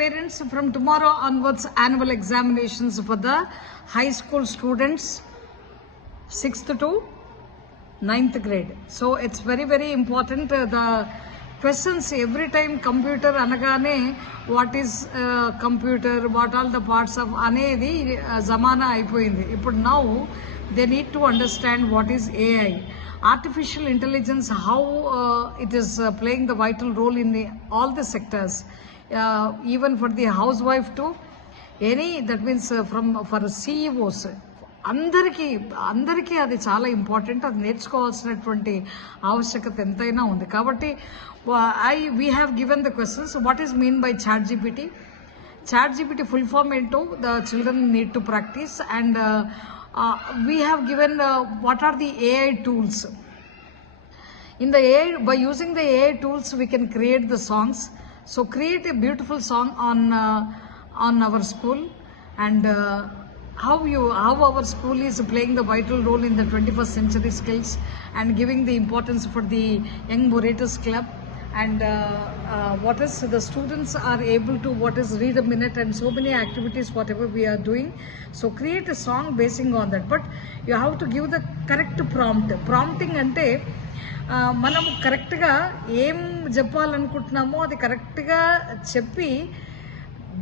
parents, from tomorrow onwards, annual examinations for the high school students, 6th to 9th grade. So it's very, very important. The questions every time computer anagane, what is computer, what all the parts of anedi zamana అయిపోయింది. ఇప్పుడు now they need to understand what is AI. Artificial intelligence, how it is playing the vital role in all the sectors, even for the housewife too. Any, that means for CEOs, అందరికీ అది చాలా ఇంపార్టెంట్. అది నేర్చుకోవాల్సినటువంటి ఆవశ్యకత ఎంతైనా ఉంది. కాబట్టి we have given the questions. What is mean by chat gpt full form ఏంటో the children need to practice, and we have given what are the AI tools. In the AI, by using the AI tools, we can create the songs. So create a beautiful song on our school, and how our school is playing the vital role in the 21st century skills and giving the importance for the Young Orators Club, and what is the students are able to read a minute, and so many activities whatever we are doing. So create a song basing on that, but you have to give the correct prompting ante మనం కరెక్ట్గా ఏం చెప్పాలనుకుంటున్నామో అది కరెక్ట్గా చెప్పి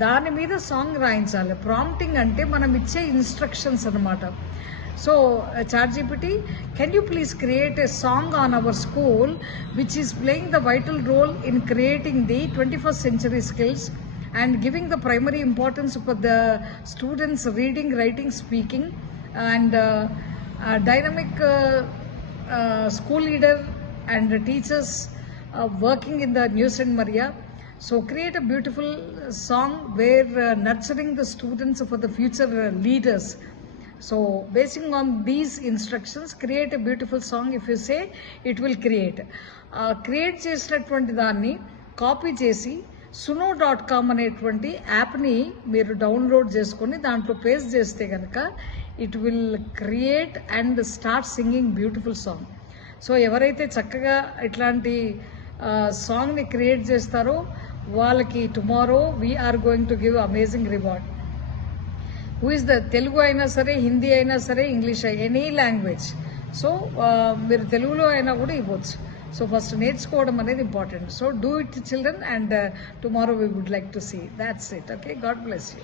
దాని మీద సాంగ్ రాయించాలి. ప్రాంప్టింగ్ అంటే మనం ఇచ్చే ఇన్స్ట్రక్షన్స్ అనమాట. So ChatGPT, can you please create a song on our school which is playing the vital role in creating the 21st century skills and giving the primary importance for the students reading, writing, speaking, and dynamic school leader and teachers working in the New St. Maria. So create a beautiful song where nurturing the students for the future leaders. So basing on these instructions, create a beautiful song. If you say, it will create చేసినటువంటి దాన్ని కాపీ చేసి suno.com అనేటువంటి యాప్ని మీరు డౌన్లోడ్ చేసుకొని దాంట్లో paste చేస్తే కనుక it will create and start singing beautiful song. So ఎవరైతే చక్కగా ఇట్లాంటి సాంగ్ని క్రియేట్ చేస్తారో వాళ్ళకి tomorrow we're going to give amazing reward. Who is the Telugu అయినా సరే, హిందీ అయినా సరే, ఇంగ్లీష్ ఎనీ లాంగ్వేజ్. సో మీరు తెలుగులో అయినా కూడా ఇవ్వచ్చు. సో ఫస్ట్ నేర్చుకోవడం అనేది important. So do it children, and tomorrow we would like to see. That's it. Okay, God bless you.